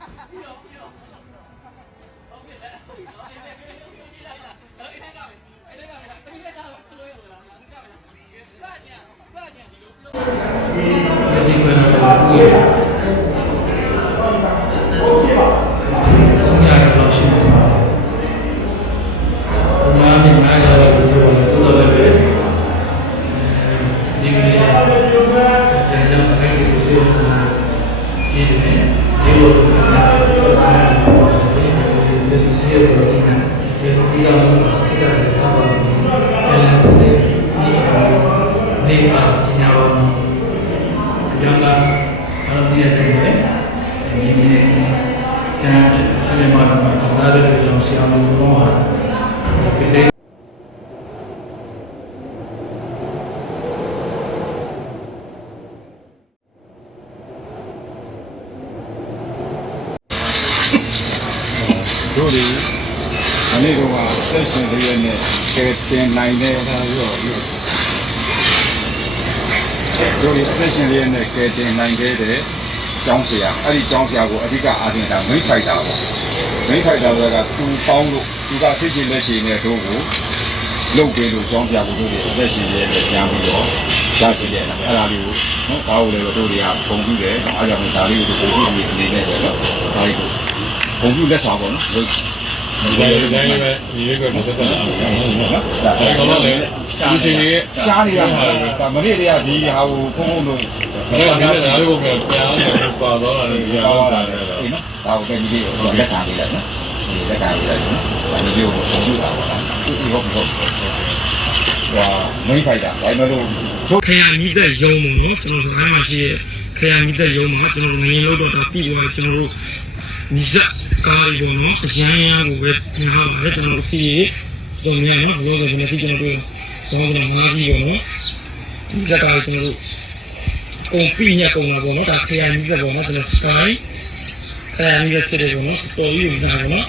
ဒီကွယ်တော်ကိုပြည့်တယ်။ဘု ဒီစီစီရောဒီကနေ့ဒီလိုမျိုးဖြစ်တယ်တော့လည်းဒီဒီပါကျညာပါဘူး။ yang la kalau dia ada ni ini ni yang saya mahu ada di dalam siapa semua kisah တို့တွေ အနည်းတော့ဆက်ရှင်တွေနဲ့ကဲတင်နိုင်တဲ့တို့တွေအသက်ရှင်တွေနဲ့ကဲတင်နိုင်ခဲ့တဲ့ကျောင်းဆရာအဲ့ဒီကျောင်းဆရာကိုအဓိကအားဖြင့်ဒါမိတ်ဖိုက်တာပေါ့မိတ်ဖိုက်တာကသူပေါင်းလို့သူကစိတ်ရှင်လက်ရှင်နဲ့တို့ကိုလုတ်ပေးလို့ကျောင်းဆရာကိုတို့တွေအသက်ရှင်တွေနဲ့ပြန်ပြီးတော့ရရှိတယ်အဲ့ဒါလေးကိုနော်ဒါကိုလည်းတို့တွေကပုံပြီးတယ်အားကြောင့်ဒါလေးကိုတို့ပုံပြီးအနေနဲ့ပဲနော်ဒါလေးကို ပုံပြီးလက်ဆောင်ပေါ့နော်ဒီတိုင်းတိုင်းပဲဒီလေးကမသက်သက်အောင်နော်ဒါကတော့လေဒီချိန်ကြီးရှားနေတာဒါမနေ့တည်းကဒီဟာကိုဖုံးဖုံးလို့ဘယ်ကနေလဲအားလုံးကပြန်အောင်ပါတော့တယ်ဒီဟောတော့တာတာလေလေနော်ဒါကိုပဲဒီလေးကိုလက်ခံပေးလိုက်နော်ဒီလက်ခံပေးလိုက်နော်ဒါဒီလေးကိုပုံပြတာပါလားဒီဟုတ်ဟုတ်ဟွာမိတ်ဖိုက်တာဘာလို့လို့တို့ခရမြစ်တဲ့ယုံမှုနော်ကျွန်တော်တို့အားမရှိရဲ့ခရမြစ်တဲ့ယုံမှုကျွန်တော်တို့ငရင်လို့တော့ပြီးသွားကျွန်တော်တို့မိစ ကားရုံနော်အရန်ရန်ကိုပဲညာပါလေကျွန်တော်တို့စီတော့မြန်နော်ဘလို့ကကျွန်တော်ဒီကျွန်တော်တို့ကျွန်တော်တို့ငါးကြီးရုံနော်ဒီစကားကျွန်တော်တို့ကုန်ပြီးညကုန်လာပေါ့နော်ဒါခရမြစ်တဲ့ပေါ့နော်ကျွန်တော်စကိုင်းခရမြစ်တဲ့ဖြစ်တယ်ပေါ့နော်တော်ကြီးနေတာပေါ့နော်